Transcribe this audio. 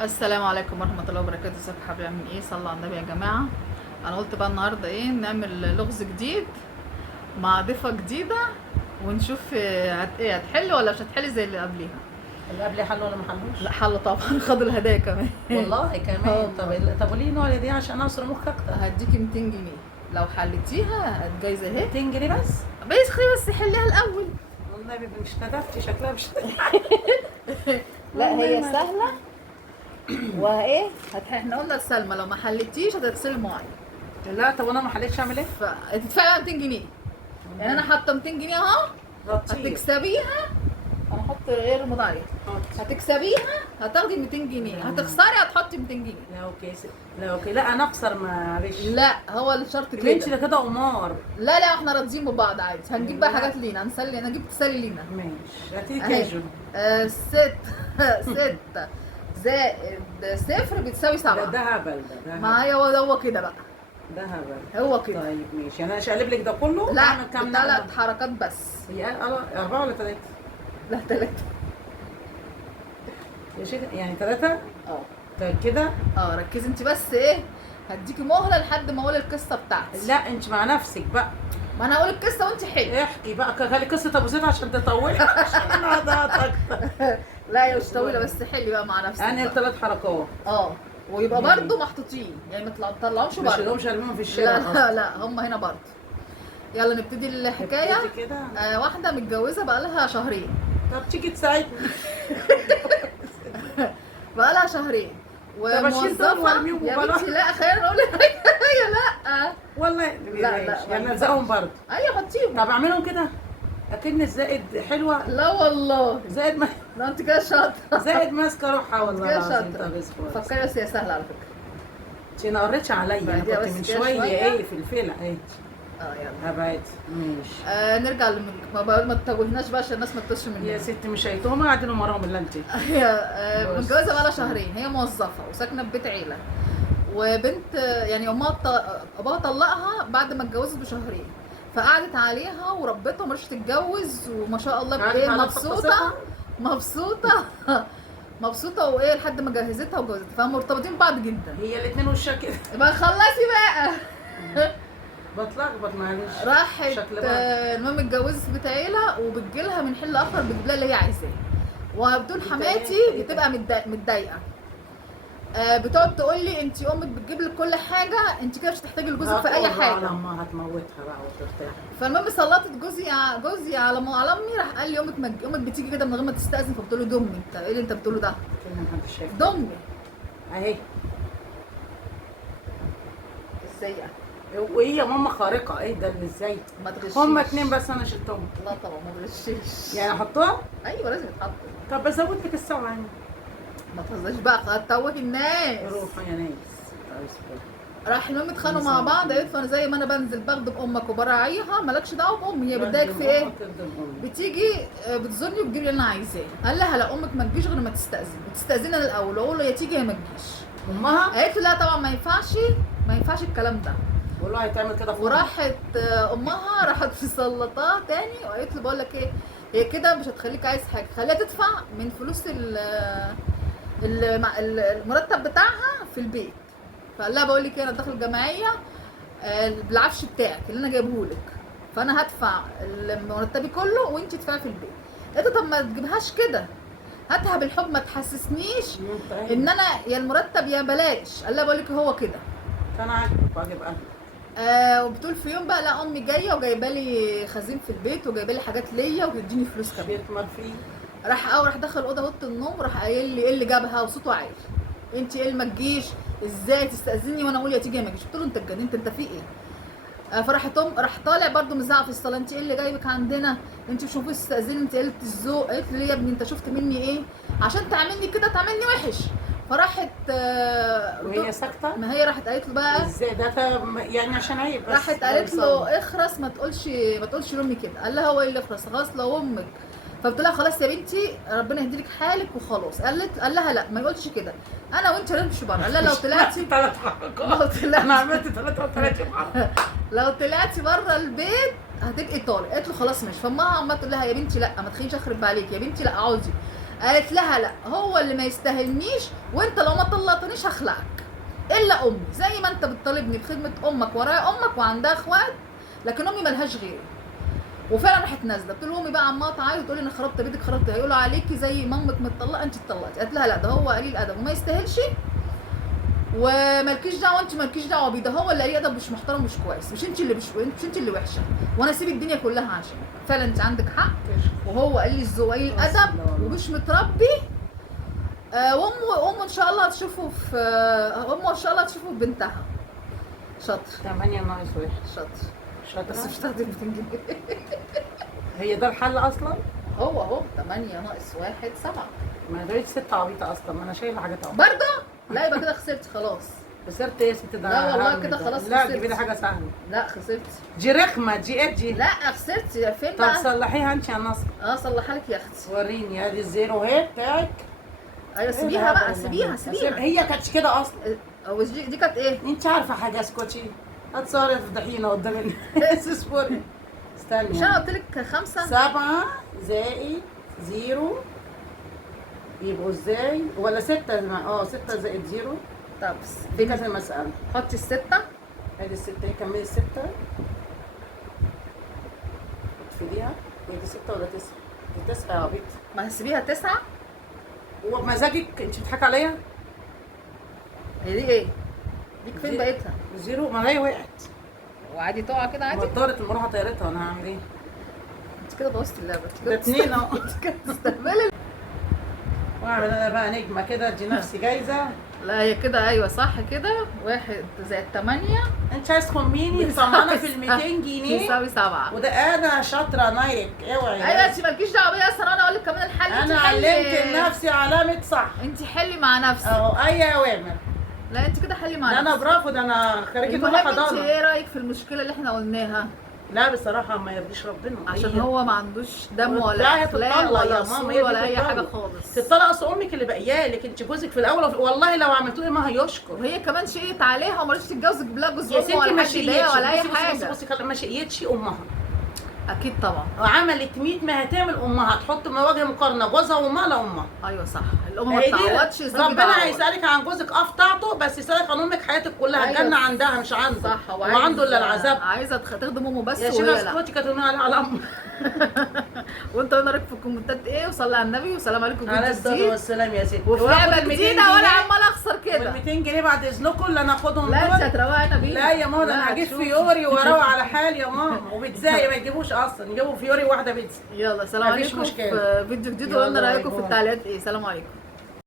السلام عليكم ورحمة الله وبركاته. ازيكم يا حبايبي؟ عاملين ايه؟ صلوا على النبي يا جماعة. انا قلت بقى النهاردة ايه، نعمل لغز جديد مع ضيفة جديدة ونشوف ايه، هتحل ولا مش هتحل زي اللي قبليها. اللي قبل حل ولا ما حلوش؟ لا حل طبعا. خدوا الهدايا كمان. والله كمان. طب قولي لي نوع دي عشان اعصر مخك اكتر. هديكي 200 جنيه لو حلتيها، الجايزة اهي. 200 جنيه بس؟ بس خلي بس حليها الاول. والنبي مش ندفتي شكلها مش لا هي والله ما- سهلة. وايه احنا قلنا لسلمى لو ما حلتيش هتغسلي المواعين، لا طب انا ما حليتش اعمل ايه؟ فتدفعي بقى 200 جنيه. يعني انا حاطه 200 جنيه اهو. غطيه. هتكسبيها، انا هحط ايه رمضان عليها. حط. هتكسبيها هتاخدي 200 جنيه، هتخسري هتحطي 200 جنيه. لا اوكي لا اوكي، لا انا اخسر معلش. لا هو الشرط انت كده. ده كده قمار. لا احنا راضيين ببعض عادي. هنجيب بقى لا. حاجات لينا، هنسلي. انا جبت تسلي لينا. ماشي هاتي أهي. كاجو. 6 زائد 0 بتساوي ده 7. هبل ده ما هي هو كده بقى. ده هبل. هو كده. طيب ماشي، انا هشقلب لك ده كله. لا أعمل كام نقلة؟ 3 حركات بس. هي 4 ولا 3؟ لا 3. يا شيخ يعني 3. اه طيب كده. ركزي انت بس ايه. هديكي مهله لحد ما اقول القصه بتاعتي. لا انت مع نفسك بقى. ما انا هقول القصه وانت حلي. احكي بقى، خلي قصه ابو زيد عشان تطولي عشان انا هضغط اكتر. لا هي مش طويله بس حلي بقى مع نفسك انا بقى. 3 حركات. ويبقى برضو محطوطين، يعني ما تطلعهمش مش بره. لهمش ارميهم في الشارع لا هم هنا برضو. يلا نبتدي الحكايه. نبتدي كده. واحده متجوزه بقى لها شهرين. طب تيجي تساعدني. بقى لها شهرين طب اشيل دول وارميهم يا وخلاص. بنتي لا خلينا نقول الحكايه. لا والله لا يعني الزقهم برضه. ايوه حطيهم. طب اعملهم كده اكن الزائد حلوه. لا والله. زائد ما لا انت كده شاطره. زائد ماسكه روحها والله كده العظيم. شاطره. طب اصبر. فكري بس هي سهله على فكره. انت نقرتش عليا، انا بعديها كنت بس من كده شويه شوية. ايه في الفيلم ايه. يلا. هبعد ماشي. نرجع ما تتوهناش بقى عشان الناس ما تطش مننا. يا ست مش هيتهم قاعدين وراهم الا انت. هي بص. متجوزه بقى لها شهرين. هي موظفه وساكنه في بيت عيله، وبنت يعني ابوها طلقها بعد ما اتجوزت بشهرين، فقعدت عليها وربتها ومرش تتجوز وما شاء الله قعدت بايه على مبسوطه. مبسوطه. مبسوطه وايه لحد ما جهزتها وجوزتها، فهم مرتبطين ببعض جدا. هي الاثنين وشها كده. يبقى خلصي بقى. بتلخبط معلش. راحت شكل بقى. المهم اتجوزت في بيت عيله، وبتجيلها من حل اخر بتجيب لها اللي هي عايزاه. وبتقول بيت حماتي إيه؟ بتبقى متضايقه. بتقعد تقول لي انت امك بتجيب لك كل حاجه، انت كده مش هتحتاجي لجوزك في اي حاجه. لما هتموتها بقى وترتاح. فالمهم سلطت جوزي على امي. راح قال لي امك بتيجي كده من غير ما تستاذن. فقلت له دمي. انت ايه اللي انت بتقوله ده؟ كلمة محدش شايف. دمي. اهي. ازاي يعني؟ وهي ماما خارقه، ايه ده اللي ازاي؟ ما تغشيش. هما اتنين بس انا شلتهم. لا طبعا ما تغشيش. يعني احطها؟ ايوه لازم يتحط. طب بزود لك الساعه يعني. ما تهزريش بقى هتتوهي الناس. روحوا يا ناس. طيب اصبر. راح المهم اتخانقوا مع بعض. قالت له انا زي ما انا بنزل بخدم امك وبراعيها مالكش دعوه بامي. هي بتضايق في ايه؟ بتيجي بتزورني وبتجيب لي اللي انا عايزاه. قال لها لا امك ما تجيش غير ما تستاذن. وتستاذن انا الاول واقول له يا تيجي يا ما تجيش. امها؟ قالت له لا طبعا ما ينفعش. ما ينفعش الكلام ده. والله هيتعمل كده في وراحت امها راحت مسلطاه تاني وقالت له بقول لك ايه، هي كده مش هتخليك عايز حاجه، خليها تدفع من فلوس المرتب بتاعها في البيت. فقال لها بقول لك ايه، انا داخل الجمعيه بالعفش بتاعك اللي انا جايبه لك، فانا هدفع مرتبي كله وانت تدفعي في البيت. قالت له طب ما تجيبهاش كده، هاتها بالحب ما تحسسنيش ان انا يا المرتب يا بلاش. قال لها بقول لك هو كده. انا عاجبك وعاجب قلبك. وبتقول في يوم بقى لا امي جايه وجايبه لي خزين في البيت وجايبه لي حاجات ليا وبتديني فلوس كمان. شيت مال فيه. راح دخل اوضه النوم وراح قايل لي ايه اللي جابها وصوته عالي، انت ايه اللي ما تجيش؟ ازاي تستاذني وانا اقول يا تيجي يا ما تجيش؟ قلت له انت اتجننت انت في ايه؟ راح طالع برده مزعق في الصلاه، انت ايه اللي جايبك عندنا؟ انت مش المفروض تستاذني، انت قله الذوق. قالت لي يا ابني انت شفت مني ايه عشان تعاملني كده؟ تعاملني وحش. فراحت وهي ساكته. ما هي راحت قالت له بقى ازاي ده يعني عشان عيب بس. راحت قالت له اخرس ما تقولش لامي كده. قال لها هو ايه اللي اخرس؟ غاصله امك. فقلت لها خلاص يا بنتي ربنا يهديلك حالك وخلاص. قال لها لا ما يقولش كده، انا وانت نمشي بره. قال لها لو طلعتي 3 حركات. لو انا طلعتي عملت 33 حركه. لو طلعتي بره البيت هتبقي طالق. قالت له خلاص ماشي. فامها عماله تقول لها يا بنتي لا ما تخلينيش اخرب عليك، يا بنتي لا اقعدي. قالت لها لا، هو اللي ما يستاهلنيش، وانت لو ما طلقتنيش هخلعك الا امي، زي ما انت بتطالبني بخدمه امك ورايا امك وعندها اخوات، لكن امي ملهاش غيري. وفعلا راحت نازله، قلت له امي بقى عماله تعيط وتقول لي انا خربت بيتك خربت، هيقولوا عليكي زي ما امك متطلقه انت اتطلقتي. قالت لها لا، ده هو قليل ادب وما يستاهلش، ومالكيش دعوه، انت مالكيش دعوه بيه، ده هو اللي قليل ادب مش محترم مش كويس، مش انت اللي وحشه، وانا اسيب الدنيا كلها عشان فعلا انت عندك حق، وهو قال لي الذوق قليل الادب ومش متربي. وامه ان شاء الله هتشوفه في امه ان شاء الله هتشوفه في بنتها. شاطر 8 ناقص 1. شاطر، شاطرة. بس مش هتاخدي 200 جنيه. هي ده الحل اصلا؟ هو 8 ناقص 1 7. ما دول 6 عبيطة اصلا، ما انا شايلة حاجات عبيطة. برضه؟ لا يبقى كده خسرتي خلاص. خسرت ايه يا ست؟ ده لا والله هم كده ده. خلاص لا خسرت. جيبي لي حاجة سهلة. لا خسرتي. دي رخمة، دي ايه دي؟ لا خسرتي فين طب بقى؟ صلحيها انت يا نصر. صلحها لك يا اختي. وريني ادي الزيرو اهي بتاعك. ايوه سيبيها بقى، سيبيها. هي كانتش كده اصلا. هو دي كانت ايه؟ انت عارفة حاجة اسكتي. هتصوري تفضحينا قدام الناس. اصبري. استني. مش انا قلت لك 5؟ 7 زائد 0 يبقوا ازاي؟ ولا 6 6 زائد 0. طب دي كانت المسألة. حطي ال6. ادي ال6 اهي، كملي ال6. اطفيها. هي دي 6 ولا 9؟ دي 9 يا عبيط. ما هسيبيها 9. هو بمزاجك انت بتضحكي عليا؟ هي دي ايه؟ ديك فين بقيتها؟ 0 ما هي وقعت. وعادي تقع كده عادي؟ طارت المروحة طيرتها، انا هعمل ايه؟ انت كده بوظتي اللعبه. ده 2 اهو. انت كده بتستهبلي. واعمل انا بقى نجمة كده ادي نفسي جايزة. لا هي كده ايوه صح كده. 1 زائد 8 انت عايز تخميني طمعانة في ال 200 جنيه؟ يساوي 7. وده انا شاطرة نايك، اوعي. ايوه انت مالكيش دعوه بيا اصلا، انا اقول لك كمان الحل. انا علمت لنفسي علامة صح. انت حلي مع نفسك. اهو اي اوامر. لا انت كده حلي مع ده نفسك. انا برافو، ده انا خريجة المهم روح انت حضانة. ايه رايك في المشكله اللي احنا قلناها؟ لا بصراحة ما يرضيش ربنا. عشان هو ما عندوش دم ولا لا، هي اخلاق تطلق ولا يا اصول ماما، هي دي ولا اي تطلق. حاجه خالص. تطلق اصل امك اللي باقيه لك، انت جوزك في الاول والله لو عملتوا ايه ما هيشكر. وهي كمان شقيت عليها وما رضتش تتجوز بلا جوز يا امه ستي ولا ما حد يضايقها ولا اي شقيتش. حاجه. بصي ما شقيتش امها. اكيد طبعا. وعملت 100 ما هتعمل امها، تحط مواجه مقارنه جوزها وامها لامها. ايوه صح، الام ما هي دي بتعوضش، الزوج ربنا بيعوض. هيسالك عن جوزك بتاعته، بس يسالك عن امك حياتك كلها. أيوة. الجنه عندها مش عنده. صح. هو وعنده الا العذاب. عايزه تخدم امه بس يا وهي شيخه لا. اسكتي، كانت على امك. وانت قلنا رايك في الكومنتات ايه، وصلي على النبي والسلام عليكم. عليه الصلاه والسلام يا ستي. وفي لعبه جديده وانا عماله اخسر كده. وال 200 جنيه بعد اذنكم اللي انا اخدهم لا انت دول. هتروقنا بينا. لا يا ماما، لا، انا هجيب هتشوفي. فيوري واروق على حالي يا ماما. وبيتزاي ما يجيبوش اصلا، يجيبوا فيوري واحده بيتزا. يلا سلام مفيش عليكم. مشكلة. في فيديو جديد يلا وقلنا باي رايكم في باي. التعليقات ايه. سلام عليكم.